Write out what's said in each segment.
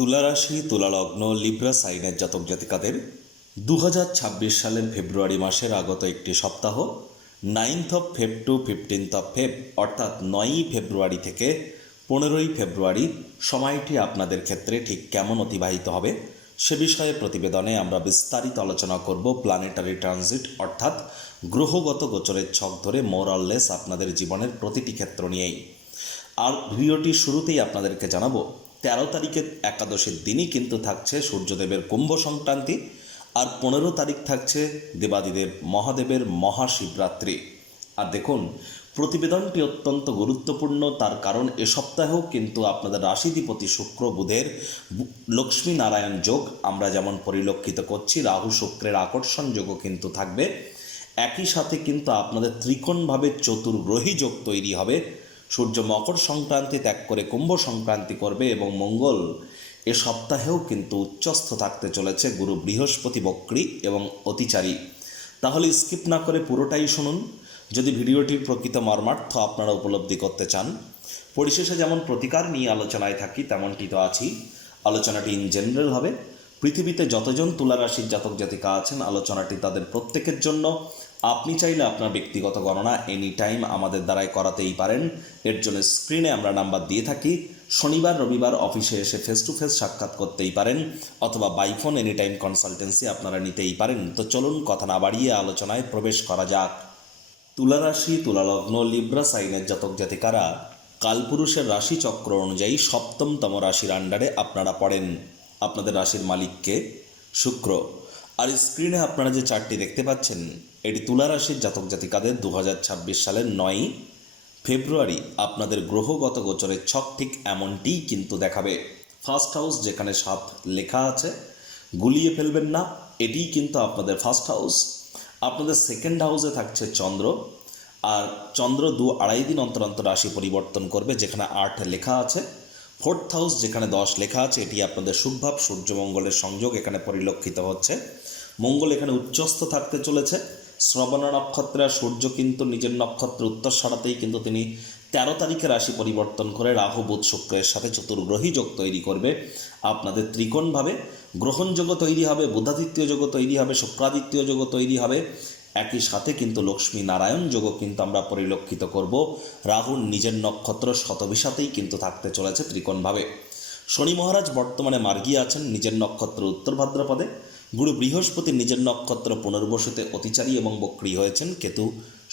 তুলা রাশি, তুলা লগ্ন, লিব্রা সাইনের জাতক জাতিকাদের 2026 সালের ফেব্রুয়ারি মাসের আগত একটি সপ্তাহ 9th of Feb to 15th of Feb অর্থাৎ 9ই ফেব্রুয়ারি থেকে 15ই ফেব্রুয়ারি সময়টি আপনাদের ক্ষেত্রে ঠিক কেমন অতিবাহিত হবে সে বিষয়ে প্রতিবেদনে আমরা বিস্তারিত আলোচনা করব। প্ল্যানেটারি ট্রানজিট অর্থাৎ গ্রহগত গোচরের ছক ধরে মোরাললেস আপনাদের জীবনের প্রতিটি ক্ষেত্র নিয়েই। আর ভিডিওটি শুরুতেই আপনাদেরকে জানাবো 13 তারিখের একাদশীর দিনই কিন্তু থাকছে সূর্যদেবের কুম্ভ সংক্রান্তি, আর 15 তারিখ থাকছে দেবাদিদেব মহাদেবের মহাশিবরাত্রি। আর দেখুন, প্রতিবেদনটি অত্যন্ত গুরুত্বপূর্ণ, তার কারণ এ সপ্তাহেও কিন্তু আপনাদের রাশিধিপতি শুক্র বুধের লক্ষ্মী নারায়ণ যোগ আমরা যেমন পরিলক্ষিত করছি, রাহু শুক্রের আকর্ষণ যোগও কিন্তু থাকবে। একই সাথে কিন্তু আপনাদের ত্রিকোণভাবে চতুর্গ্রহী যোগ তৈরি হবে। সূর্য মকর সংক্রান্তি ত্যাগ করে কুম্ভ সংক্রান্তি করবে এবং মঙ্গল এ সপ্তাহেও কিন্তু উচ্চস্থ থাকতে চলেছে। গুরু বৃহস্পতি বক্রী এবং অতিচারী। তাহলে স্কিপ না করে পুরোটাই শুনুন যদি ভিডিওটির প্রকৃত মর্মার্থ আপনারা উপলব্ধি করতে চান। পরিশেষে যেমন প্রতিকার নিয়ে আলোচনায় থাকি তেমনটি তো আছি। আলোচনাটি ইন জেনারেল হবে। পৃথিবীতে যতজন তুলা রাশির জাতক জাতিকা আছেন আলোচনাটি তাদের প্রত্যেকের জন্য। আপনি চাইলে আপনার ব্যক্তিগত গণনা এনি টাইম আমাদের দ্বারাই করাতেই পারেন। এর জন্য স্ক্রিনে আমরা নাম্বার দিয়ে থাকি। শনিবার রবিবার অফিসে এসে ফেস টু ফেস সাক্ষাৎ করতেই পারেন, অথবা by phone any time consultancy আপনারা নিতেই পারেন। তো চলুন কথা না বাড়িয়ে আলোচনায় প্রবেশ করা যাক। তুলা রাশি, তুলা লগ্ন, লিব্রা সাইনের জাতক জাতিকারা কালপুরুষের রাশি চক্র অনুযায়ী সপ্তমতম রাশির আন্ডারে আপনারা পড়েন। আপনাদের রাশির মালিককে শুক্র। আর স্ক্রিনে আপনারা যে চার্টটি দেখতে পাচ্ছেন এটি তুলা রাশির জাতক জাতিকাদের 2026 সালের 9ই ফেব্রুয়ারি আপনাদের গ্রহগত গোচরের ছক ঠিক এমনটিই কিন্তু দেখাবে। ফার্স্ট হাউস যেখানে 7 লেখা আছে গুলিয়ে ফেলবেন না, এটিই কিন্তু আপনাদের ফার্স্ট হাউস। আপনাদের সেকেন্ড হাউসে থাকছে চন্দ্র, আর চন্দ্র 2-2.5 দিন অন্তর অন্তর রাশি পরিবর্তন করবে, যেখানে 8 লেখা আছে। ফোর্থ হাউস যেখানে 10 লেখা আছে এটি আপনাদের শুভভাব, সূর্যমঙ্গলের সংযোগ এখানে পরিলক্ষিত হচ্ছে। মঙ্গল এখানে উচ্চস্থ থাকতে চলেছে। শ্রবণ নক্ষত্রে সূর্য কিন্তু নিজের নক্ষত্র উত্তরসারাতেই কিন্তু তিনি 13 তারিখে রাশি পরিবর্তন করে রাহু বুধ শুক্রের সাথে চতুর্গ্রহী যোগ তৈরি করবে। আপনাদের ত্রিকোণভাবে গ্রহণযোগ তৈরি হবে, বুধাদিত্য যোগ তৈরি হবে, শুক্রাদিত্য যোগ তৈরি হবে। একই সাথে কিন্তু লক্ষ্মী নারায়ণ যোগও কিন্তু আমরা পরিলক্ষিত করব। রাহুর নিজের নক্ষত্র শতভিসাতেই কিন্তু থাকতে চলেছে ত্রিকোণভাবে। শনি মহারাজ বর্তমানে মার্গী আছেন নিজের নক্ষত্র উত্তর ভাদ্রপদে। গুরু বৃহস্পতি নিজের নক্ষত্র পুনর্বসুতে অতিচারী এবং বক্রী হয়েছেন। কেতু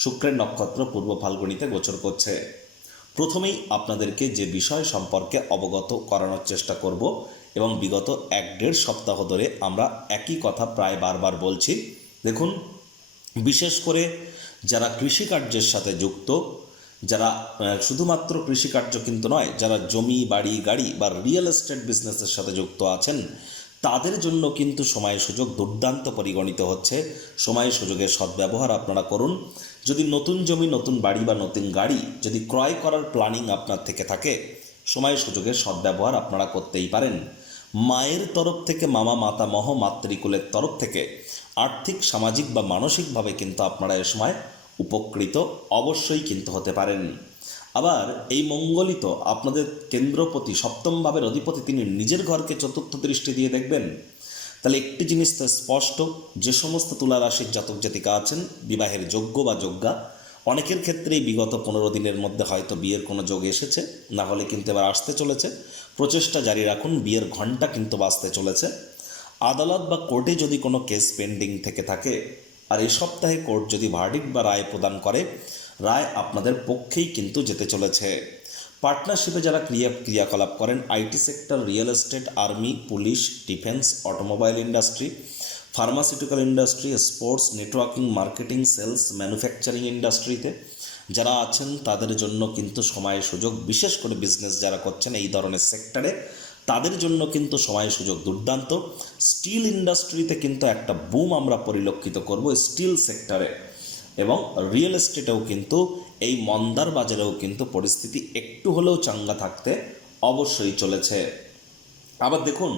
শুক্রের নক্ষত্র পূর্ব ফাল্গুনীতে গোচর করছে। প্রথমেই আপনাদেরকে যে বিষয় সম্পর্কে অবগত করানোর চেষ্টা করব, এবং বিগত 1-1.5 সপ্তাহ ধরে আমরা একই কথা প্রায় বারবার বলছি। দেখুন, বিশেষ করে যারা কৃষিকার্যের সাথে যুক্ত, যারা শুধুমাত্র কৃষিকার্য কিন্তু নয়, যারা জমি বাড়ি গাড়ি বা রিয়েল এস্টেট বিজনেসের সাথে যুক্ত আছেন তাদের জন্য কিন্তু সময় সুযোগ দুর্দান্ত পরিগণিত হচ্ছে। সময় সুযোগের সদ্ব্যবহার আপনারা করুন। যদি নতুন জমি, নতুন বাড়ি বা নতুন গাড়ি যদি ক্রয় করার প্ল্যানিং আপনার থেকে থাকে, সময় সুযোগের সদ্ব্যবহার আপনারা করতেই পারেন। মায়ের তরফ থেকে, মামা মাতামহ মাতৃকুলের তরফ থেকে আর্থিক, সামাজিক বা মানসিকভাবে কিন্তু আপনারা এ সময় উপকৃত অবশ্যই কিন্তু হতে পারেন। আবার এই মঙ্গলই তো আপনাদের কেন্দ্রপতি, সপ্তম ভাবের অধিপতি, তিনি নিজের ঘরকে চতুর্থ দৃষ্টি দিয়ে দেখবেন। তাহলে একটি জিনিস তো স্পষ্ট, যে সমস্ত তুলা রাশির জাতক জাতিকা আছেন বিবাহের যোগ্য বা যোগ্যা, অনেকের ক্ষেত্রেই বিগত 15 দিনের মধ্যে হয়তো বিয়ের কোনো যোগ এসেছে, না হলে কিন্তু এবার আসতে চলেছে। প্রচেষ্টা জারি রাখুন, বিয়ের ঘণ্টা কিন্তু বাজতে চলেছে। আদালত বা কোর্টে যদি কোনো কেস পেন্ডিং থেকে থাকে, আর এই সপ্তাহে কোর্ট যদি ভার্ডিক্ট বা রায় প্রদান করে, রায় আপনাদের পক্ষেই কিন্তু যেতে চলেছে। পার্টনারশিপে যারা ক্রিয়াকলাপ করেন, IT sector, real estate, army, police, defence, automobile industry, pharmaceutical industry, sports, networking, marketing, sales, manufacturing ইন্ডাস্ট্রিতে যারা আছেন তাদের জন্য কিন্তু সময় সুযোগ, বিশেষ করে বিজনেস যারা করছেন এই ধরনের সেক্টরে তাদের জন্য কিন্তু সময় সুযোগ দুর্দান্ত। স্টিল ইন্ডাস্ট্রিতে কিন্তু একটা বুম আমরা পরিলক্ষিত করব স্টিল সেক্টরে, এবং রিয়েল এস্টেটেও কিন্তু এই মন্দার বাজারেও কিন্তু পরিস্থিতি একটু হলেও চাঙ্গা থাকতে অবশ্যই চলেছে। আবার দেখুন,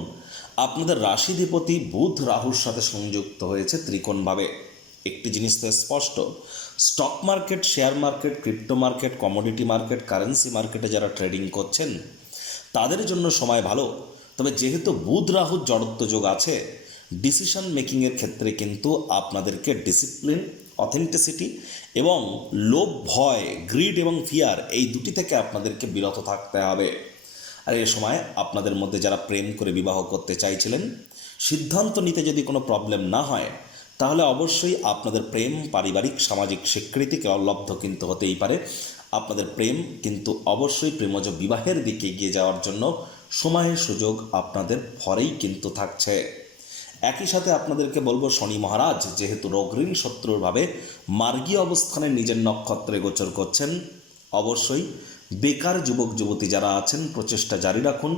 আপনাদের রাশিধিপতি বুধ রাহুর সাথে সংযুক্ত হয়েছে ত্রিকোণভাবে। একটি জিনিস তো স্পষ্ট, stock market, share market, crypto market, commodity market, currency মার্কেটে যারা ট্রেডিং করছেন তাদের জন্য সময় ভালো। তবে যেহেতু বুধ রাহুর জড়ত্ব যোগ আছে, ডিসিশন মেকিংয়ের ক্ষেত্রে কিন্তু আপনাদেরকে ডিসিপ্লিন, অথেন্টিসিটি এবং লোভ, ভয়, গ্রিড এবং ফিয়ার এই দুটি থেকে আপনাদেরকে বিরত থাকতে হবে। আর এ সময় আপনাদের মধ্যে যারা প্রেম করে বিবাহ করতে চাইছিলেন, সিদ্ধান্ত নিতে যদি কোনো প্রবলেম না হয়, তাহলে অবশ্যই আপনাদের প্রেম পারিবারিক সামাজিক স্বীকৃতিকে লব্ধ কিন্তু হতেই পারে। আপনাদের প্রেম কিন্তু অবশ্যই প্রেমজ বিবাহের দিকে এগিয়ে যাওয়ার জন্য সময়ের সুযোগ আপনাদের ভরেই কিন্তু থাকছে। একই সাথে আপনাদেরকে বলবো, শনি মহারাজ যেহেতু রোগঋণ শত্রুরভাবে মার্গীয় অবস্থানে নিজের নক্ষত্রে গোচর করছেন, অবশ্যই বেকার যুবক যুবতী যারা আছেন প্রচেষ্টা জারি রাখুন।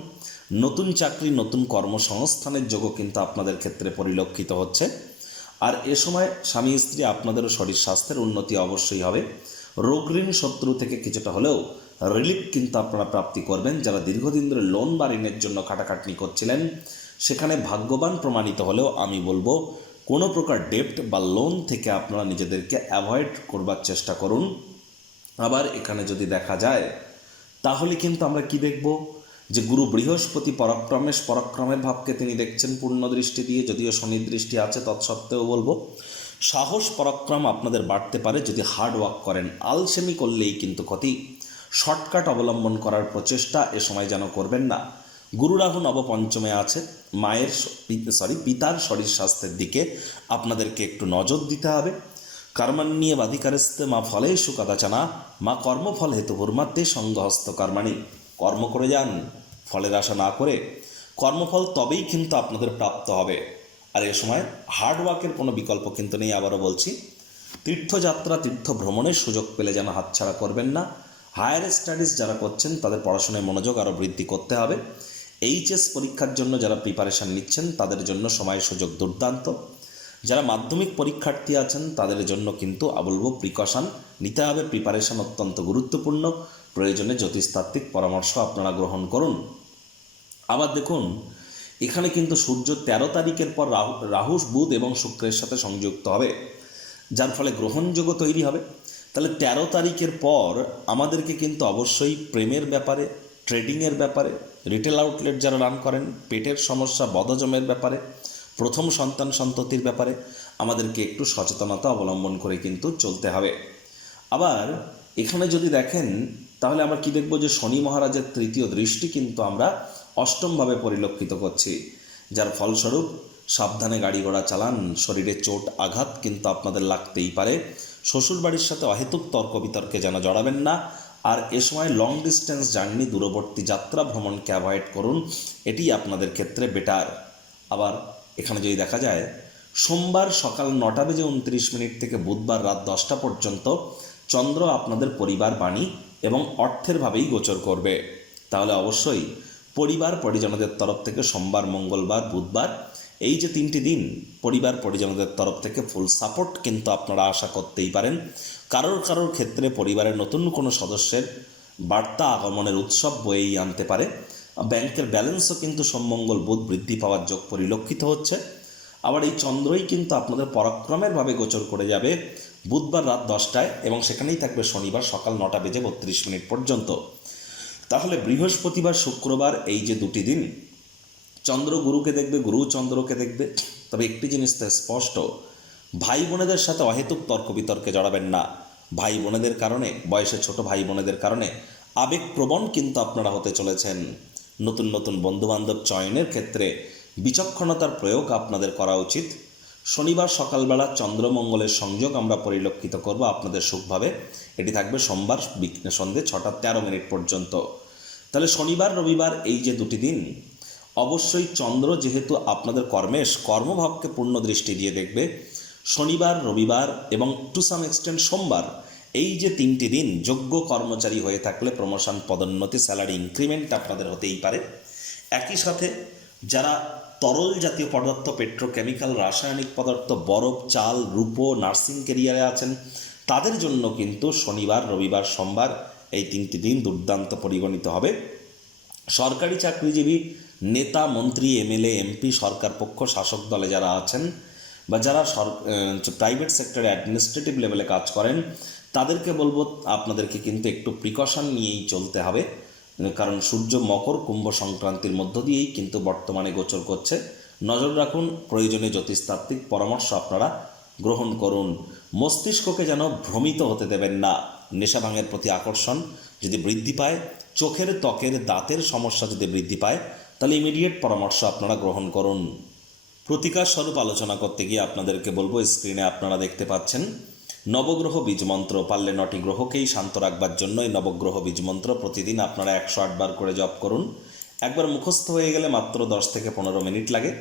নতুন চাকরি, নতুন কর্মসংস্থানের যোগও কিন্তু আপনাদের ক্ষেত্রে পরিলক্ষিত হচ্ছে। আর এ সময় স্বামী স্ত্রী আপনাদেরও শরীর স্বাস্থ্যের উন্নতি অবশ্যই হবে। রোগঋণ শত্রু থেকে কিছুটা হলেও রিলিফ কিন্তু আপনারা প্রাপ্তি করবেন। যারা দীর্ঘদিন ধরে লোন বা ঋণের জন্য খাটাখাটনি করছিলেন, সেখানে ভাগ্যবান প্রমাণিত হলেও আমি বলবো কোনো প্রকার ডেপ্ট বা লোন থেকে আপনারা নিজেদেরকে অ্যাভয়েড করবার চেষ্টা করুন। আবার এখানে যদি দেখা যায়, তাহলে কিন্তু আমরা কি দেখব, যে গুরু বৃহস্পতি পরাক্রমের ভাবকে তিনি দেখছেন পূর্ণ দৃষ্টি দিয়ে, যদিও শনির দৃষ্টি আছে, তৎসত্ত্বেও বলবো সাহস পরাক্রম আপনাদের বাড়তে পারে যদি হার্ড ওয়ার্ক করেন। আলসেমি করলেই কিন্তু ক্ষতি। শর্টকাট অবলম্বন করার প্রচেষ্টা এ সময় যেন করবেন না। গুরু রাহু নবপঞ্চমে আছে, পিতার শরীর স্বাস্থ্যের দিকে আপনাদেরকে একটু নজর দিতে হবে। কর্মণ্যে বাধিকারস্তে মা ফলেষু কদাচনা মা কর্মফল হেতু হুর্মাতে সঙ্গহস্ত কর্মাণি। কর্ম করে যান, ফলের আশা না করে। কর্মফল তবেই কিন্তু আপনাদের প্রাপ্ত হবে। আর এ সময় হার্ডওয়ার্কের কোনো বিকল্প কিন্তু নেই। আবারও বলছি, তীর্থযাত্রা, তীর্থ ভ্রমণের সুযোগ পেলে যেন হাতছাড়া করবেন না। হায়ার স্টাডিজ যারা করছেন তাদের পড়াশোনায় মনোযোগ আরও বৃদ্ধি করতে হবে। এইচএস পরীক্ষার জন্য যারা প্রিপারেশান নিচ্ছেন তাদের জন্য সময় সুযোগ দুর্দান্ত। যারা মাধ্যমিক পরীক্ষার্থী আছেন তাদের জন্য কিন্তু বলবো প্রিকশন নিতে হবে। প্রিপারেশান অত্যন্ত গুরুত্বপূর্ণ। প্রয়োজনে জ্যোতিষতাত্ত্বিক পরামর্শ আপনারা গ্রহণ করুন। আবার দেখুন, এখানে কিন্তু সূর্য 13 তারিখের পর রাহু, বুধ এবং শুক্রের সাথে সংযুক্ত হবে, যার ফলে গ্রহণযোগ্য তৈরি হবে। তাহলে 13 তারিখের পর আমাদেরকে কিন্তু অবশ্যই প্রেমের ব্যাপারে, ট্রেডিংয়ের ব্যাপারে, রিটেল আউটলেট যারা রান করেন, পেটের সমস্যা, বদহজমের ব্যাপারে, প্রথম সন্তান সন্ততির ব্যাপারে আমাদেরকে একটু সচেতনতা অবলম্বন করে কিন্তু চলতে হবে। আবার এখানে যদি দেখেন, তাহলে আমরা কি দেখব, যে শনি মহারাজের তৃতীয় দৃষ্টি কিন্তু আমরা অষ্টমভাবে পরিলক্ষিত করছি, যার ফলস্বরূপ সাবধানে গাড়ি ঘোড়া চালান। শরীরে চোট আঘাত কিন্তু আপনাদের লাগতেই পারে। শ্বশুরবাড়ির সাথে অহেতুক তর্ক বিতর্কে যেন জড়াবেন না। আর এ সময় লং ডিস্টেন্স জার্নি, দূরবর্তী যাত্রা ভ্রমণকে অ্যাভয়েড করুন, এটি আপনাদের ক্ষেত্রে বেটার। আবার এখানে যদি দেখা যায়, সোমবার সকাল 9:29 থেকে বুধবার রাত 10টা পর্যন্ত চন্দ্র আপনাদের পরিবার, বাণী এবং অর্থের ভাবেই গোচর করবে। তাহলে অবশ্যই পরিবার পরিজনদের তরফ থেকে সোমবার, মঙ্গলবার, বুধবার এই যে 3টি দিন পরিবার পরিজনদের তরফ থেকে ফুল সাপোর্ট কিন্তু আপনারা আশা করতেই পারেন। কারোর ক্ষেত্রে পরিবারের নতুন কোনো সদস্যের বার্তা আগমনের উৎসব বয়েই আনতে পারে। ব্যাংকের ব্যালেন্সও কিন্তু সোম, মঙ্গল, বুধ বৃদ্ধি পাওয়ার যোগ পরিলক্ষিত হচ্ছে। আবার এই চন্দ্রই কিন্তু আপনাদের পরাক্রমের ভাবে গোচর করে যাবে বুধবার রাত 10টায়, এবং সেখানেই থাকবে শনিবার সকাল 9:32 পর্যন্ত। তাহলে বৃহস্পতিবার, শুক্রবার এই যে 2টি দিন চন্দ্র গুরুকে দেখবে, গুরু চন্দ্রকে দেখবে। তবে একটি জিনিস তো স্পষ্ট, ভাই বোনেদের সাথে অহেতুক তর্ক বিতর্কে জড়াবেন না। ভাই বোনেদের কারণে, বয়সে ছোট ভাই বোনেদের কারণে আবেগপ্রবণ কিন্তু আপনারা হতে চলেছেন। নতুন নতুন বন্ধুবান্ধব চয়নের ক্ষেত্রে বিচক্ষণতার প্রয়োগ আপনাদের করা উচিত। শনিবার সকালবেলা চন্দ্রমঙ্গলের সংযোগ আমরা পরিলক্ষিত করব আপনাদের সুখভাবে। এটি থাকবে সোমবার সন্ধ্যে 6:13 পর্যন্ত। তাহলে শনিবার রবিবার এই যে 2টি দিন অবশ্যই চন্দ্র যেহেতু আপনাদের কর্মভাবকে পূর্ণ দৃষ্টি দিয়ে দেখবে, শনিবার, রবিবার এবং টু সাম এক্সটেন্ট সোমবার এই যে 3টি দিন যোগ্য কর্মচারী হয়ে থাকলে প্রমোশন, পদোন্নতি, স্যালারি ইনক্রিমেন্ট আপনাদের হতেই পারে। একই সাথে যারা তরল জাতীয় পদার্থ, পেট্রোকেমিক্যাল, রাসায়নিক পদার্থ, বরফ, চাল, রূপো, নার্সিং ক্যারিয়ারে আছেন তাদের জন্য কিন্তু শনিবার, রবিবার, সোমবার এই 3টি দিন দুর্দান্ত পরিগণিত হবে। সরকারি চাকরিজীবী, নেতা, মন্ত্রী, এমএলএ, এমপি, সরকার পক্ষ, শাসক দলে যারা আছেন বা যারা প্রাইভেট সেক্টরে অ্যাডমিনিস্ট্রেটিভ লেভেলে কাজ করেন তাদেরকে বলবো আপনাদেরকে কিন্তু একটু প্রিকশন নিয়েই চলতে হবে। কারণ সূর্য মকর কুম্ভ সংক্রান্তির মধ্য দিয়েই কিন্তু বর্তমানে গোচর করছে। নজর রাখুন, প্রয়োজনীয় জ্যোতিষতাত্ত্বিক পরামর্শ আপনারা গ্রহণ করুন। মস্তিষ্ককে যেন ভ্রমিত হতে দেবেন না। নেশা ভাঙের প্রতি আকর্ষণ যদি বৃদ্ধি পায়, চোখের ত্বকের দাঁতের সমস্যা যদি বৃদ্ধি পায়, তাহলে ইমিডিয়েট পরামর্শ আপনারা গ্রহণ করুন। প্রতিকার স্বরূপ আলোচনা করতে গিয়ে আপনাদেরকে বলবো, স্ক্রিনে আপনারা দেখতে পাচ্ছেন নবগ্রহ বীজমন্ত্র। পারলে 9টি গ্রহকেই শান্ত রাখবার জন্য এই নবগ্রহ বীজমন্ত্র প্রতিদিন আপনারা 108 বার করে জপ করুন। একবার মুখস্থ হয়ে গেলে মাত্র 10 থেকে 15 মিনিট লাগে।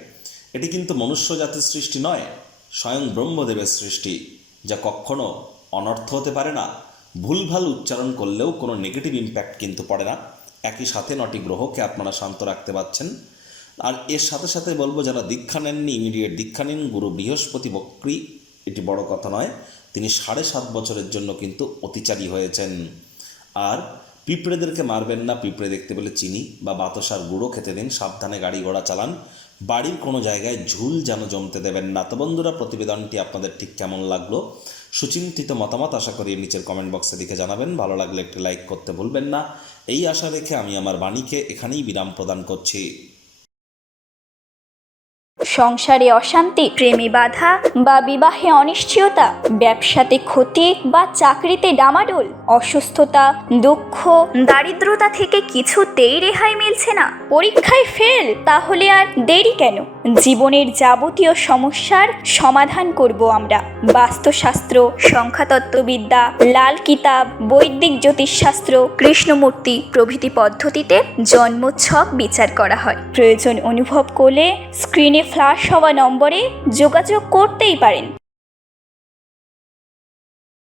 এটি কিন্তু মনুষ্য জাতির সৃষ্টি নয়, স্বয়ং ব্রহ্মদেবের সৃষ্টি, যা কখনো অনর্থ হতে পারে না। ভুলভাল উচ্চারণ করলেও কোনো নেগেটিভ ইম্প্যাক্ট কিন্তু পড়ে না। একই সাথে 9টি গ্রহকে আপনারা শান্ত রাখতে পারছেন। আর এর সাথে সাথে বলবো, যারা দীক্ষা নেননি ইমিডিয়েট দীক্ষা নিন। গুরু বৃহস্পতি বক্রী, এটি বড় কথা নয়, তিনি 7.5 বছরের জন্য কিন্তু অতিচারী হয়েছেন। আর পিঁপড়েদেরকে মারবেন না, পিঁপড়ে দেখতে পেলে চিনি বা বাতাসার গুঁড়ো খেতে দিন। সাবধানে গাড়ি ঘোড়া চালান। বাড়ির কোনো জায়গায় ঝুল যেন জমতে দেবেন না। তো বন্ধুরা, প্রতিবেদনটি আপনাদের ঠিক কেমন লাগলো সুচিন্তিত মতামত আশা করি নিচের কমেন্ট বক্সে লিখে জানাবেন। ভালো লাগলে একটি লাইক করতে ভুলবেন না। এই আশা রেখে আমি আমার বাণীকে এখানেই বিরাম প্রদান করছি। সংসারে অশান্তি, প্রেমে বাধা বা বিবাহে অনিশ্চয়তা, ব্যবসাতে ক্ষতি বা চাকরিতে ডামাডোল, অসুস্থতা, দুঃখ, দারিদ্রতা থেকে কিছুতেই রেহাই মিলছে না, পরীক্ষায় ফেল, তাহলে আর দেরি কেন? জীবনের যাবতীয় সমস্যার সমাধান করব আমরা। বাস্তুশাস্ত্র, সংখ্যাতত্ত্ববিদ্যা, লাল কিতাব, বৈদিক জ্যোতিষশাস্ত্র, কৃষ্ণমূর্তি প্রভৃতি পদ্ধতিতে জন্মছক বিচার করা হয়। প্রয়োজন অনুভব করলে স্ক্রিনে ফ্ল্যাশ হওয়া নম্বরে যোগাযোগ করতেই পারেন।